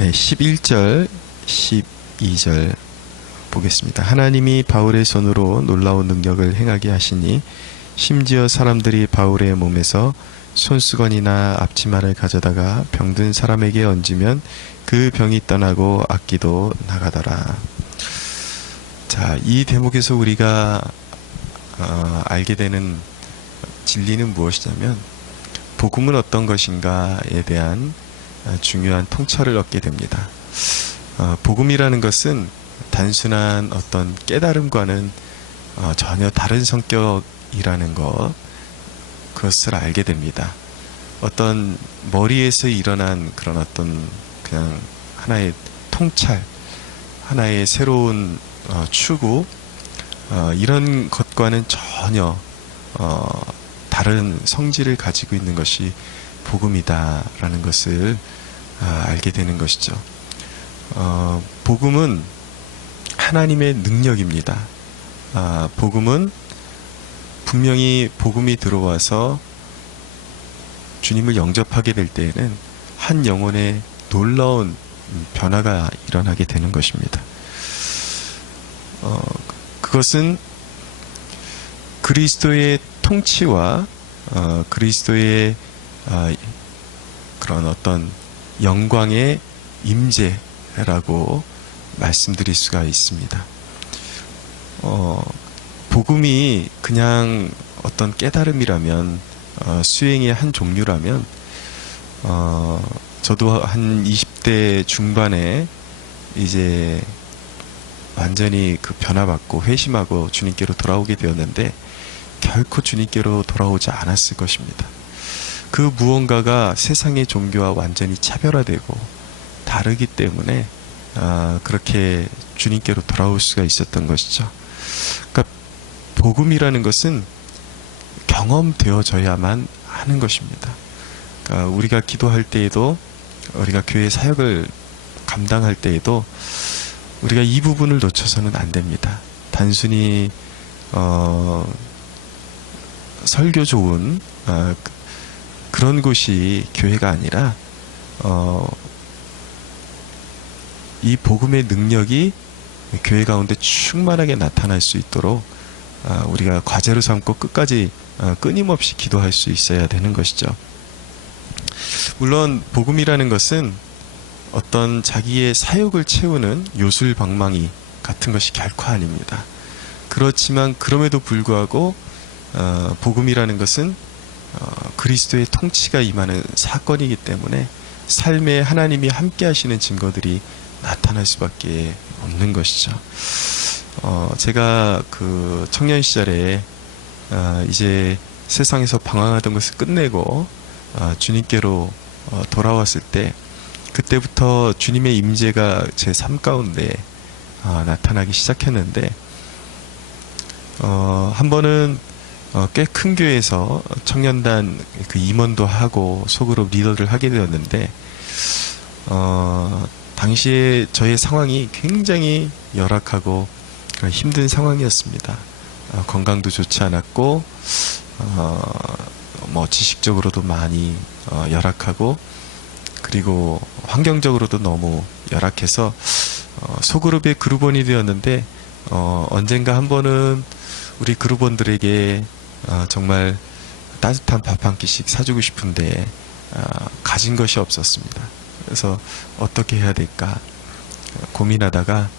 네, 11절, 12절 보겠습니다. 하나님이 바울의 손으로 놀라운 능력을 행하게 하시니 심지어 사람들이 바울의 몸에서 손수건이나 앞치마를 가져다가 병든 사람에게 얹으면 그 병이 떠나고 악기도 나가더라. 자, 이 대목에서 우리가 알게 되는 진리는 무엇이냐면 복음은 어떤 것인가에 대한 중요한 통찰을 얻게 됩니다. 복음이라는 것은 단순한 어떤 깨달음과는 전혀 다른 성격이라는 그것을 알게 됩니다. 어떤 머리에서 일어난 그런 어떤 그냥 하나의 통찰, 하나의 새로운 추구, 이런 것과는 전혀 다른 성질을 가지고 있는 것이 복음이다라는 것을 알게 되는 것이죠. 복음은 하나님의 능력입니다. 복음은 분명히 복음이 들어와서 주님을 영접하게 될 때에는 한 영혼의 놀라운 변화가 일어나게 되는 것입니다. 그것은 그리스도의 통치와 그리스도의 그런 어떤 영광의 임재라고 말씀드릴 수가 있습니다. 복음이 그냥 어떤 깨달음이라면 수행의 한 종류라면 저도 한 20대 중반에 이제 완전히 그 변화받고 회심하고 주님께로 돌아오게 되었는데 결코 주님께로 돌아오지 않았을 것입니다. 그 무언가가 세상의 종교와 완전히 차별화되고 다르기 때문에 그렇게 주님께로 돌아올 수가 있었던 것이죠. 그러니까 복음이라는 것은 경험되어져야만 하는 것입니다. 그러니까 우리가 기도할 때에도, 우리가 교회 사역을 감당할 때에도 우리가 이 부분을 놓쳐서는 안 됩니다. 단순히 설교 좋은 그런 곳이 교회가 아니라 이 복음의 능력이 교회 가운데 충만하게 나타날 수 있도록 우리가 과제로 삼고 끝까지 끊임없이 기도할 수 있어야 되는 것이죠. 물론 복음이라는 것은 어떤 자기의 사욕을 채우는 요술방망이 같은 것이 결코 아닙니다. 그렇지만 그럼에도 불구하고 복음이라는 것은 그리스도의 통치가 임하는 사건이기 때문에 삶에 하나님이 함께 하시는 증거들이 나타날 수밖에 없는 것이죠. 제가 그 청년 시절에 이제 세상에서 방황하던 것을 끝내고 주님께로 돌아왔을 때, 그때부터 주님의 임재가 제 삶 가운데 나타나기 시작했는데, 한 번은 꽤 큰 교회에서 청년단 그 임원도 하고 소그룹 리더를 하게 되었는데, 당시에 저의 상황이 굉장히 열악하고 힘든 상황이었습니다. 건강도 좋지 않았고, 지식적으로도 많이 열악하고, 그리고 환경적으로도 너무 열악해서 소그룹의 그룹원이 되었는데, 언젠가 한 번은 우리 그룹원들에게 정말 따뜻한 밥 한 끼씩 사주고 싶은데 가진 것이 없었습니다. 그래서 어떻게 해야 될까 고민하다가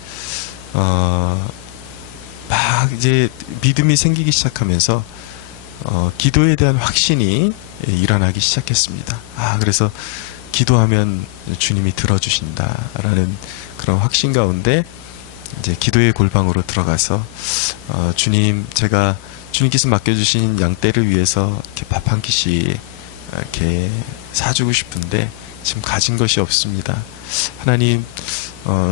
막 이제 믿음이 생기기 시작하면서 기도에 대한 확신이 일어나기 시작했습니다. 그래서 기도하면 주님이 들어주신다라는 그런 확신 가운데 이제 기도의 골방으로 들어가서 주님, 제가 주님께서 맡겨주신 양떼를 위해서 이렇게 밥 한 끼씩 이렇게 사주고 싶은데 지금 가진 것이 없습니다. 하나님,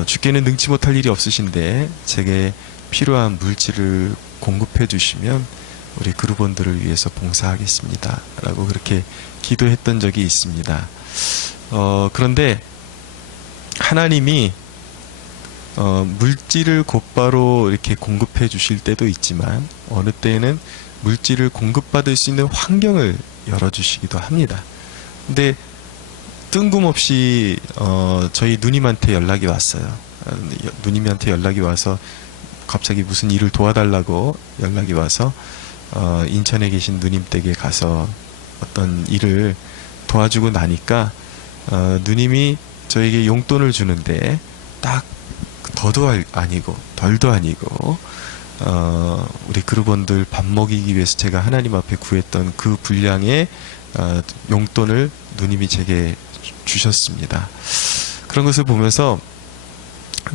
주께는 능치 못할 일이 없으신데 제게 필요한 물질을 공급해 주시면 우리 그룹원들을 위해서 봉사하겠습니다 라고 그렇게 기도했던 적이 있습니다. 그런데 하나님이 물질을 곧바로 이렇게 공급해 주실 때도 있지만 어느 때에는 물질을 공급받을 수 있는 환경을 열어주시기도 합니다. 근데 뜬금없이 저희 누님한테 연락이 왔어요. 누님한테 연락이 와서 갑자기 무슨 일을 도와달라고 연락이 와서 인천에 계신 누님 댁에 가서 어떤 일을 도와주고 나니까 누님이 저에게 용돈을 주는데 딱 더도 아니고 덜도 아니고 우리 그루본들 밥 먹이기 위해서 제가 하나님 앞에 구했던 그 분량의 용돈을 누님이 제게 주셨습니다. 그런 것을 보면서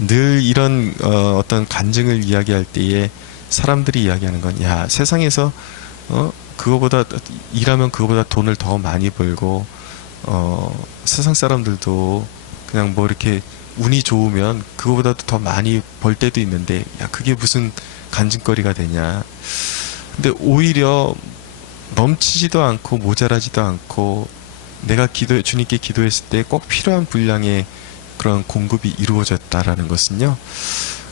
늘 이런 어떤 간증을 이야기할 때에 사람들이 이야기하는 건, 야, 세상에서 그거보다 일하면 그거보다 돈을 더 많이 벌고 세상 사람들도 그냥 뭐 이렇게 운이 좋으면 그거보다도 더 많이 벌 때도 있는데, 야, 그게 무슨 간증거리가 되냐. 근데 오히려 넘치지도 않고 모자라지도 않고 내가 주님께 기도했을 때 꼭 필요한 분량의 그런 공급이 이루어졌다라는 것은요,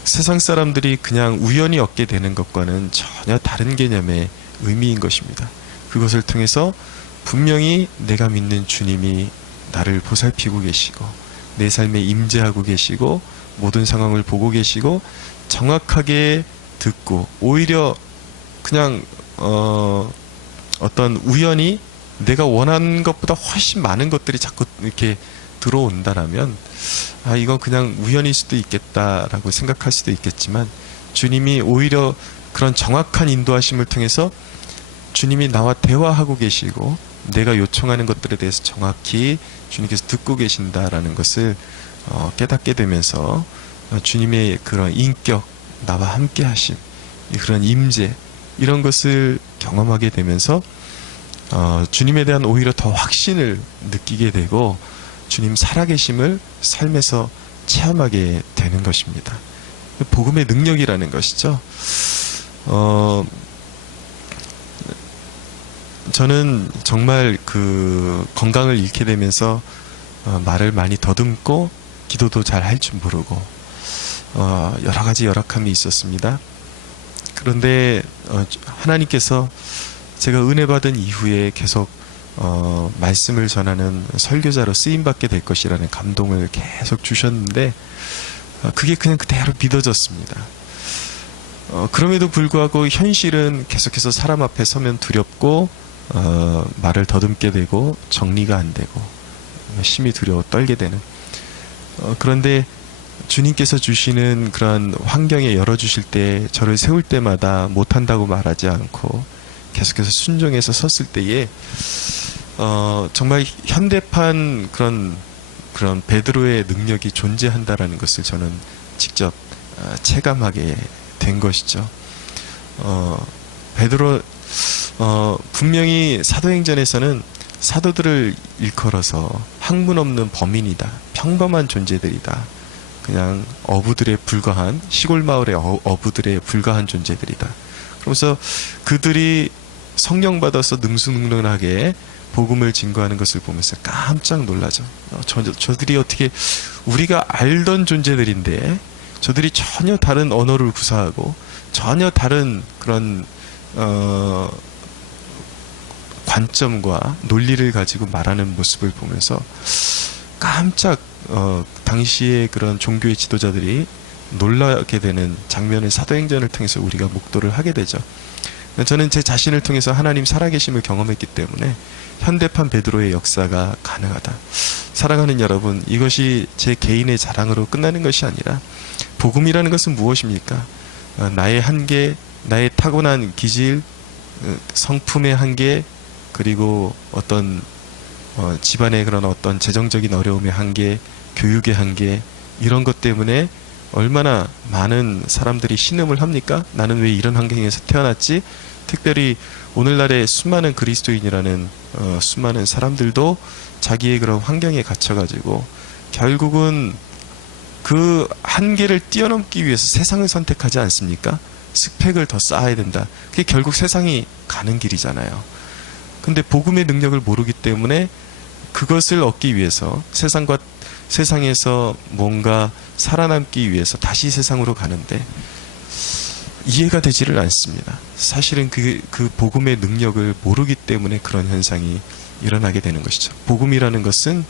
세상 사람들이 그냥 우연히 얻게 되는 것과는 전혀 다른 개념의 의미인 것입니다. 그것을 통해서 분명히 내가 믿는 주님이 나를 보살피고 계시고 내 삶에 임재하고 계시고 모든 상황을 보고 계시고 정확하게 듣고, 오히려 그냥 어떤 우연히 내가 원하는 것보다 훨씬 많은 것들이 자꾸 이렇게 들어온다라면, 아, 이건 그냥 우연일 수도 있겠다라고 생각할 수도 있겠지만, 주님이 오히려 그런 정확한 인도하심을 통해서 주님이 나와 대화하고 계시고 내가 요청하는 것들에 대해서 정확히 주님께서 듣고 계신다라는 것을 깨닫게 되면서 주님의 그런 인격, 나와 함께 하심, 그런 임재, 이런 것을 경험하게 되면서 주님에 대한 오히려 더 확신을 느끼게 되고 주님 살아계심을 삶에서 체험하게 되는 것입니다. 복음의 능력이라는 것이죠. 저는 정말 그 건강을 잃게 되면서 말을 많이 더듬고 기도도 잘 할 줄 모르고 여러 가지 열악함이 있었습니다. 그런데 하나님께서 제가 은혜 받은 이후에 계속 말씀을 전하는 설교자로 쓰임받게 될 것이라는 감동을 계속 주셨는데 그게 그냥 그대로 믿어졌습니다. 그럼에도 불구하고 현실은 계속해서 사람 앞에 서면 두렵고 말을 더듬게 되고 정리가 안 되고 심히 두려워 떨게 되는, 그런데 주님께서 주시는 그런 환경에 열어주실 때 저를 세울 때마다 못한다고 말하지 않고 계속해서 순종해서 섰을 때에 정말 현대판 그런 베드로의 능력이 존재한다라는 것을 저는 직접 체감하게 된 것이죠. 베드로 분명히 사도행전에서는 사도들을 일컬어서 학문 없는 범인이다, 평범한 존재들이다, 그냥 어부들에 불과한, 시골 마을의 어부들에 불과한 존재들이다. 그러면서 그들이 성령 받아서 능수능란하게 복음을 증거하는 것을 보면서 깜짝 놀라죠. 저들이 어떻게, 우리가 알던 존재들인데 저들이 전혀 다른 언어를 구사하고 전혀 다른 그런 관점과 논리를 가지고 말하는 모습을 보면서 깜짝 당시의 그런 종교의 지도자들이 놀라게 되는 장면을 사도행전을 통해서 우리가 목도를 하게 되죠. 저는 제 자신을 통해서 하나님 살아계심을 경험했기 때문에 현대판 베드로의 역사가 가능하다. 사랑하는 여러분, 이것이 제 개인의 자랑으로 끝나는 것이 아니라 복음이라는 것은 무엇입니까? 나의 한계, 나의 타고난 기질, 성품의 한계, 그리고 어떤 집안의 그런 어떤 재정적인 어려움의 한계, 교육의 한계, 이런 것 때문에 얼마나 많은 사람들이 신음을 합니까? 나는 왜 이런 환경에서 태어났지? 특별히 오늘날의 수많은 그리스도인이라는 수많은 사람들도 자기의 그런 환경에 갇혀가지고 결국은 그 한계를 뛰어넘기 위해서 세상을 선택하지 않습니까? 스펙을 더 쌓아야 된다. 그게 결국 세상이 가는 길이잖아요. 근데 복음의 능력을 모르기 때문에 그것을 얻기 위해서 세상에서 뭔가 살아남기 위해서 다시 세상으로 가는데 이해가 되지를 않습니다. 사실은 그 복음의 능력을 모르기 때문에 그런 현상이 일어나게 되는 것이죠. 복음이라는 것은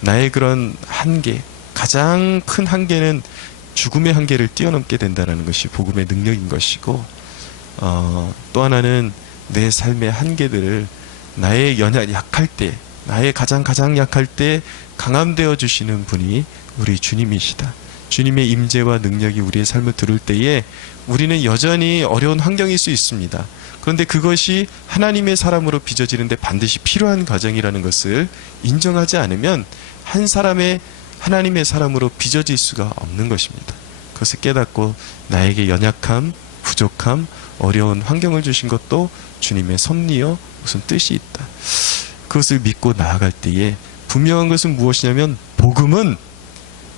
나의 그런 한계, 가장 큰 한계는 죽음의 한계를 뛰어넘게 된다는 것이 복음의 능력인 것이고, 또 하나는 내 삶의 한계들을 나의 약할 때, 나의 가장 약할 때 강함되어 주시는 분이 우리 주님이시다. 주님의 임재와 능력이 우리의 삶을 들을 때에 우리는 여전히 어려운 환경일 수 있습니다. 그런데 그것이 하나님의 사람으로 빚어지는데 반드시 필요한 과정이라는 것을 인정하지 않으면 한 사람의 하나님의 사람으로 빚어질 수가 없는 것입니다. 그것을 깨닫고 나에게 연약함, 부족함, 어려운 환경을 주신 것도 주님의 섭리요 무슨 뜻이 있다. 그것을 믿고 나아갈 때에 분명한 것은 무엇이냐면 복음은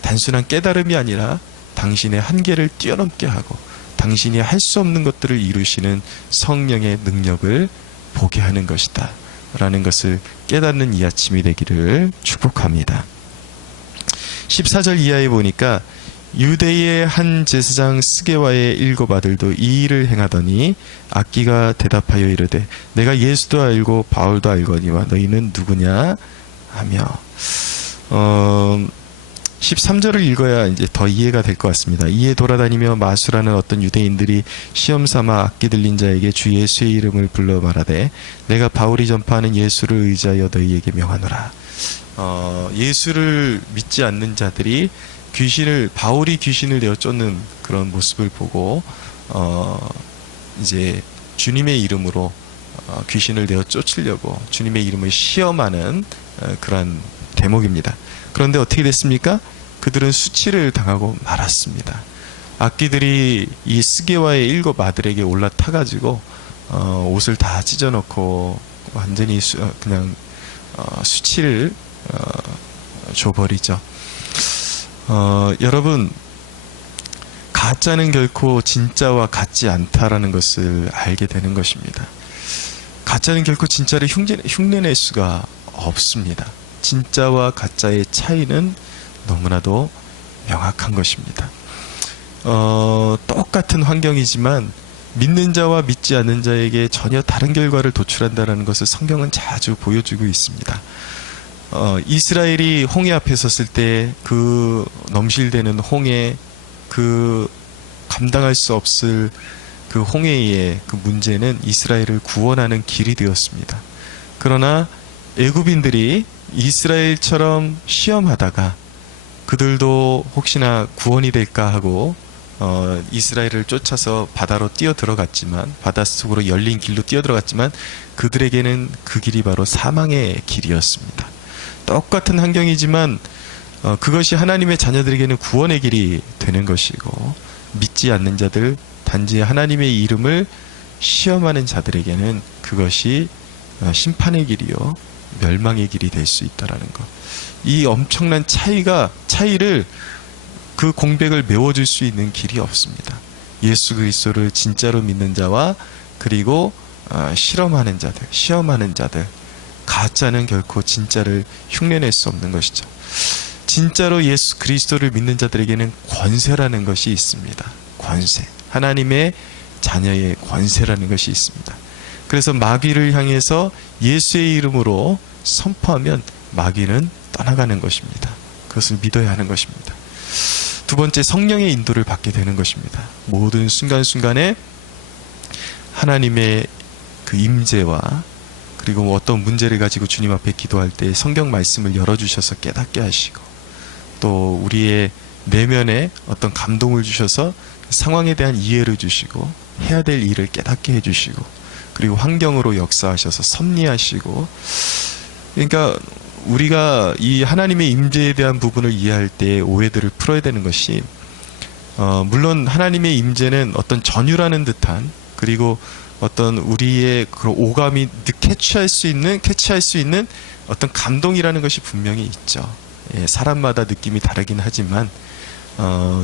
단순한 깨달음이 아니라 당신의 한계를 뛰어넘게 하고 당신이 할 수 없는 것들을 이루시는 성령의 능력을 보게 하는 것이다 라는 것을 깨닫는 이 아침이 되기를 축복합니다. 14절 이하에 보니까 유대의 한 제사장 스게와의 7 아들도 이 일을 행하더니 악기가 대답하여 이르되 내가 예수도 알고 바울도 알거니와 너희는 누구냐 하며 13절을 읽어야 이제 더 이해가 될 것 같습니다. 이에 돌아다니며 마술하는 어떤 유대인들이 시험 삼아 악기 들린 자에게 주 예수의 이름을 불러 말하되 내가 바울이 전파하는 예수를 의지하여 너희에게 명하노라. 예수를 믿지 않는 자들이 바울이 귀신을 내어 쫓는 그런 모습을 보고 이제 주님의 이름으로 귀신을 내어 쫓으려고 주님의 이름을 시험하는 그런 대목입니다. 그런데 어떻게 됐습니까? 그들은 수치를 당하고 말았습니다. 악기들이 이 스게와의 7 아들에게 올라타가지고 옷을 다 찢어놓고 완전히 그냥 수치를 줘버리죠. 여러분, 가짜는 결코 진짜와 같지 않다라는 것을 알게 되는 것입니다. 가짜는 결코 진짜를 흉내낼 수가 없습니다. 진짜와 가짜의 차이는 너무나도 명확한 것입니다. 똑같은 환경이지만 믿는 자와 믿지 않는 자에게 전혀 다른 결과를 도출한다는 것을 성경은 자주 보여주고 있습니다. 이스라엘이 홍해 앞에 섰을 때 그 넘실대는 홍해, 그 감당할 수 없을 그 홍해의 그 문제는 이스라엘을 구원하는 길이 되었습니다. 그러나 애굽인들이 이스라엘처럼 시험하다가 그들도 혹시나 구원이 될까 하고 이스라엘을 쫓아서 바다로 뛰어들어갔지만, 바닷속으로 열린 길로 뛰어들어갔지만 그들에게는 그 길이 바로 사망의 길이었습니다. 똑같은 환경이지만 그것이 하나님의 자녀들에게는 구원의 길이 되는 것이고, 믿지 않는 자들, 단지 하나님의 이름을 시험하는 자들에게는 그것이 심판의 길이요 멸망의 길이 될 수 있다라는 것. 이 엄청난 차이를, 그 공백을 메워줄 수 있는 길이 없습니다. 예수 그리스도를 진짜로 믿는 자와 그리고 실험하는 자들, 시험하는 자들, 가짜는 결코 진짜를 흉내낼 수 없는 것이죠. 진짜로 예수 그리스도를 믿는 자들에게는 권세라는 것이 있습니다. 권세, 하나님의 자녀의 권세라는 것이 있습니다. 그래서 마귀를 향해서 예수의 이름으로 선포하면 마귀는 떠나가는 것입니다. 그것을 믿어야 하는 것입니다. 두 번째, 성령의 인도를 받게 되는 것입니다. 모든 순간순간에 하나님의 그 임재와 그리고 어떤 문제를 가지고 주님 앞에 기도할 때 성경 말씀을 열어주셔서 깨닫게 하시고, 또 우리의 내면에 어떤 감동을 주셔서 상황에 대한 이해를 주시고 해야 될 일을 깨닫게 해주시고, 그리고 환경으로 역사하셔서 섭리하시고. 그러니까 우리가 이 하나님의 임재에 대한 부분을 이해할 때 오해들을 풀어야 되는 것이, 물론 하나님의 임재는 어떤 전율하는 듯한, 그리고 어떤 우리의 그런 오감이 캐치할 수 있는 어떤 감동이라는 것이 분명히 있죠. 예, 사람마다 느낌이 다르긴 하지만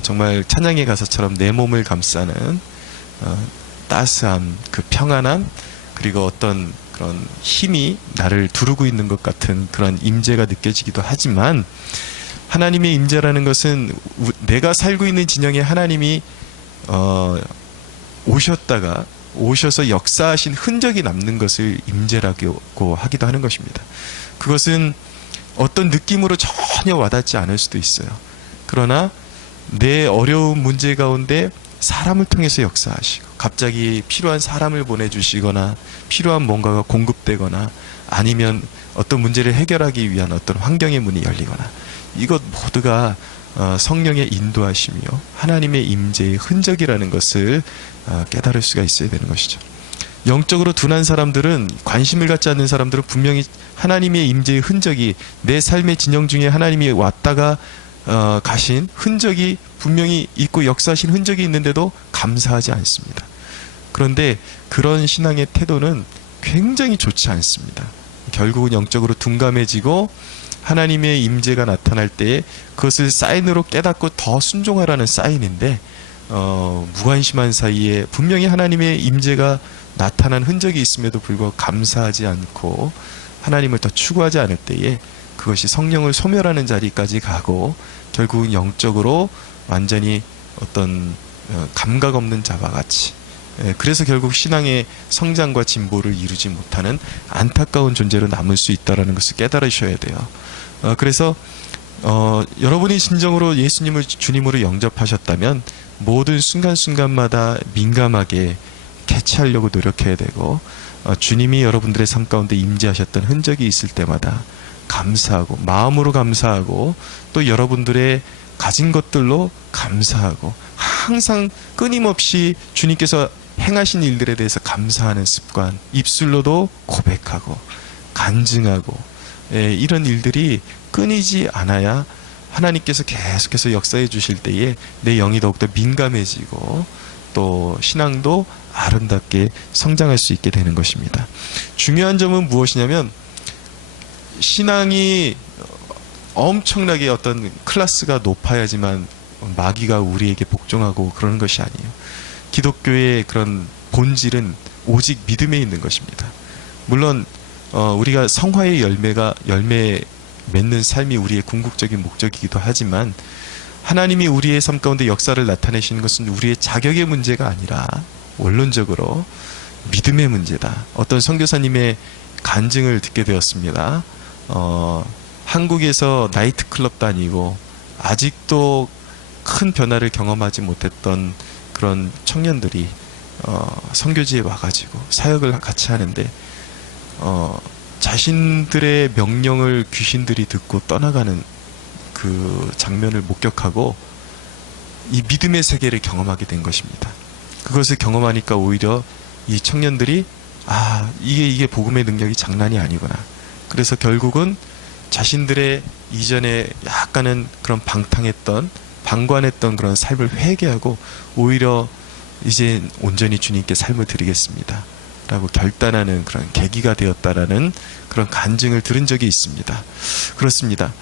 정말 찬양의 가사처럼 내 몸을 감싸는 따스함, 그 평안함, 그리고 어떤 그런 힘이 나를 두르고 있는 것 같은 그런 임재가 느껴지기도 하지만, 하나님의 임재라는 것은 내가 살고 있는 진영에 하나님이 오셔서 역사하신 흔적이 남는 것을 임재라고 하기도 하는 것입니다. 그것은 어떤 느낌으로 전혀 와닿지 않을 수도 있어요. 그러나 내 어려운 문제 가운데 사람을 통해서 역사하시고 갑자기 필요한 사람을 보내주시거나 필요한 뭔가가 공급되거나 아니면 어떤 문제를 해결하기 위한 어떤 환경의 문이 열리거나 이것 모두가 성령의 인도하심이요 하나님의 임재의 흔적이라는 것을 깨달을 수가 있어야 되는 것이죠. 영적으로 둔한 사람들은, 관심을 갖지 않는 사람들은 분명히 하나님의 임재의 흔적이, 내 삶의 진영 중에 하나님이 왔다가 가신 흔적이 분명히 있고 역사하신 흔적이 있는데도 감사하지 않습니다. 그런데 그런 신앙의 태도는 굉장히 좋지 않습니다. 결국은 영적으로 둔감해지고 하나님의 임재가 나타날 때에 그것을 사인으로 깨닫고 더 순종하라는 사인인데 무관심한 사이에 분명히 하나님의 임재가 나타난 흔적이 있음에도 불구하고 감사하지 않고 하나님을 더 추구하지 않을 때에 그것이 성령을 소멸하는 자리까지 가고 결국은 영적으로 완전히 어떤 감각 없는 자와 같이, 그래서 결국 신앙의 성장과 진보를 이루지 못하는 안타까운 존재로 남을 수 있다는 것을 깨달으셔야 돼요. 그래서 여러분이 진정으로 예수님을 주님으로 영접하셨다면 모든 순간순간마다 민감하게 캐치하려고 노력해야 되고, 주님이 여러분들의 삶 가운데 임재하셨던 흔적이 있을 때마다 감사하고, 마음으로 감사하고, 또 여러분들의 가진 것들로 감사하고, 항상 끊임없이 주님께서 행하신 일들에 대해서 감사하는 습관, 입술로도 고백하고 간증하고, 이런 일들이 끊이지 않아야 하나님께서 계속해서 역사해 주실 때에 내 영이 더욱더 민감해지고 또 신앙도 아름답게 성장할 수 있게 되는 것입니다. 중요한 점은 무엇이냐면, 신앙이 엄청나게 어떤 클래스가 높아야지만 마귀가 우리에게 복종하고 그러는 것이 아니에요. 기독교의 그런 본질은 오직 믿음에 있는 것입니다. 물론 우리가 성화의 열매 맺는 삶이 우리의 궁극적인 목적이기도 하지만, 하나님이 우리의 삶 가운데 역사를 나타내시는 것은 우리의 자격의 문제가 아니라 원론적으로 믿음의 문제다. 어떤 선교사님의 간증을 듣게 되었습니다. 한국에서 나이트클럽 다니고 아직도 큰 변화를 경험하지 못했던 그런 청년들이 선교지에 와가지고 사역을 같이 하는데 자신들의 명령을 귀신들이 듣고 떠나가는 그 장면을 목격하고 이 믿음의 세계를 경험하게 된 것입니다. 그것을 경험하니까 오히려 이 청년들이 이게 복음의 능력이 장난이 아니구나. 그래서 결국은 자신들의 이전에 약간은 그런 방관했던 그런 삶을 회개하고 오히려 이제 온전히 주님께 삶을 드리겠습니다 라고 결단하는 그런 계기가 되었다라는 그런 간증을 들은 적이 있습니다. 그렇습니다.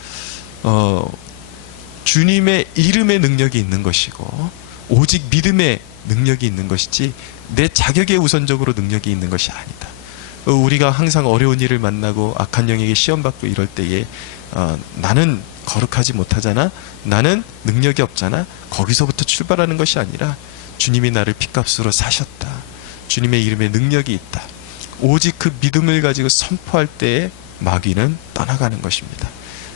주님의 이름의 능력이 있는 것이고 오직 믿음의 능력이 있는 것이지 내 자격에 우선적으로 능력이 있는 것이 아니다. 우리가 항상 어려운 일을 만나고 악한 영에게 시험받고 이럴 때에 나는 거룩하지 못하잖아, 나는 능력이 없잖아, 거기서부터 출발하는 것이 아니라 주님이 나를 핏값으로 사셨다, 주님의 이름에 능력이 있다, 오직 그 믿음을 가지고 선포할 때에 마귀는 떠나가는 것입니다.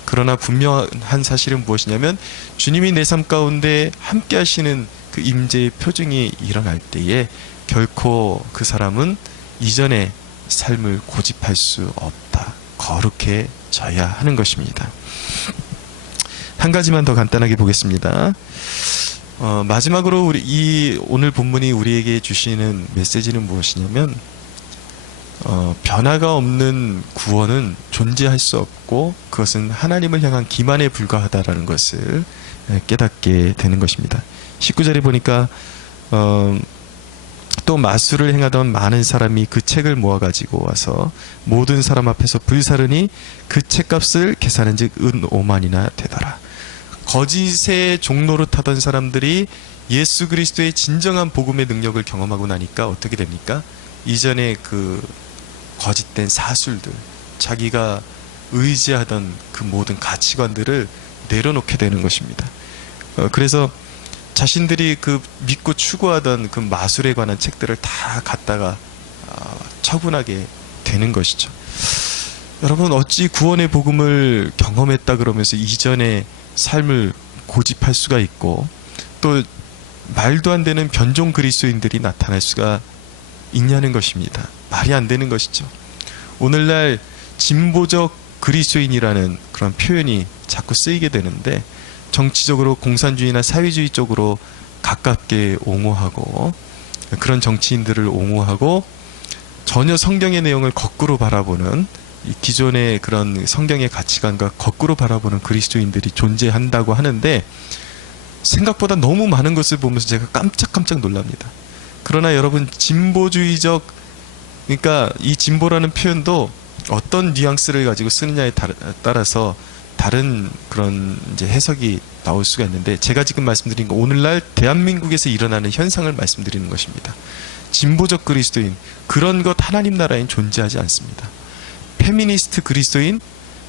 그러나 분명한 사실은 무엇이냐면, 주님이 내 삶 가운데 함께 하시는 그 임재의 표징이 일어날 때에 결코 그 사람은 이전의 삶을 고집할 수 없다, 거룩해져야 하는 것입니다. 한 가지만 더 간단하게 보겠습니다. 마지막으로 오늘 본문이 우리에게 주시는 메시지는 무엇이냐면, 변화가 없는 구원은 존재할 수 없고 그것은 하나님을 향한 기만에 불과하다라는 것을 깨닫게 되는 것입니다. 19절에 보니까 또 마술을 행하던 많은 사람이 그 책을 모아가지고 와서 모든 사람 앞에서 불사르니 그 책값을 계산한즉 은 5만이나 되더라. 거짓의 종로를 타던 사람들이 예수 그리스도의 진정한 복음의 능력을 경험하고 나니까 어떻게 됩니까? 이전에 그 거짓된 사술들, 자기가 의지하던 그 모든 가치관들을 내려놓게 되는 것입니다. 그래서 자신들이 그 믿고 추구하던 그 마술에 관한 책들을 다 갖다가 처분하게 되는 것이죠. 여러분, 어찌 구원의 복음을 경험했다 그러면서 이전의 삶을 고집할 수가 있고, 또 말도 안 되는 변종 그리스도인들이 나타날 수가 있냐는 것입니다. 말이 안 되는 것이죠. 오늘날 진보적 그리스도인이라는 그런 표현이 자꾸 쓰이게 되는데, 정치적으로 공산주의나 사회주의 쪽으로 가깝게 옹호하고, 그런 정치인들을 옹호하고, 전혀 성경의 내용을 거꾸로 바라보는, 이 기존의 그런 성경의 가치관과 거꾸로 바라보는 그리스도인들이 존재한다고 하는데, 생각보다 너무 많은 것을 보면서 제가 깜짝깜짝 놀랍니다. 그러나 여러분, 진보주의적, 그러니까 이 진보라는 표현도 어떤 뉘앙스를 가지고 쓰느냐에 따라서 다른 그런 이제 해석이 나올 수가 있는데, 제가 지금 말씀드린 거 오늘날 대한민국에서 일어나는 현상을 말씀드리는 것입니다. 진보적 그리스도인, 그런 것 하나님 나라엔 존재하지 않습니다. 페미니스트 그리스도인,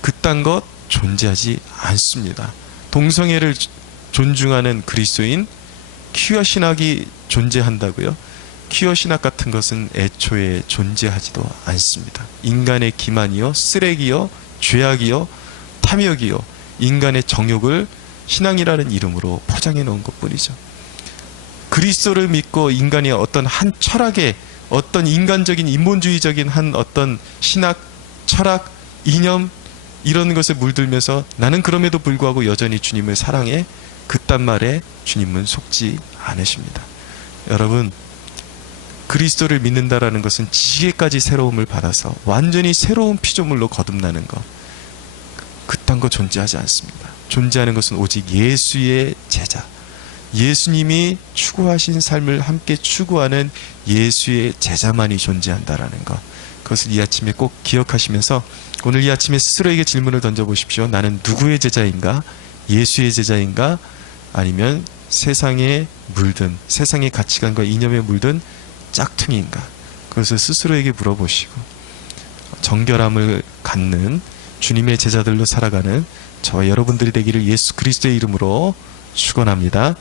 그딴 것 존재하지 않습니다. 동성애를 존중하는 그리스도인, 퀴어 신학이 존재한다고요? 퀴어 신학 같은 것은 애초에 존재하지도 않습니다. 인간의 기만이요, 쓰레기요, 죄악이요, 탐욕이요, 인간의 정욕을 신앙이라는 이름으로 포장해 놓은 것뿐이죠. 그리스도를 믿고 인간이 어떤 한 철학에, 어떤 인간적인 인본주의적인 한 어떤 신학, 철학, 이념, 이런 것에 물들면서 나는 그럼에도 불구하고 여전히 주님을 사랑해, 그딴 말에 주님은 속지 않으십니다. 여러분, 그리스도를 믿는다라는 것은 지혜까지 새로움을 받아서 완전히 새로운 피조물로 거듭나는 것, 그딴 거 존재하지 않습니다. 존재하는 것은 오직 예수의 제자, 예수님이 추구하신 삶을 함께 추구하는 예수의 제자만이 존재한다라는 것, 그것을 이 아침에 꼭 기억하시면서 오늘 이 아침에 스스로에게 질문을 던져보십시오. 나는 누구의 제자인가? 예수의 제자인가? 아니면 세상에 물든, 세상의 가치관과 이념에 물든 짝퉁인가? 그것을 스스로에게 물어보시고, 정결함을 갖는 주님의 제자들로 살아가는 저와 여러분들이 되기를 예수 그리스도의 이름으로 축원합니다.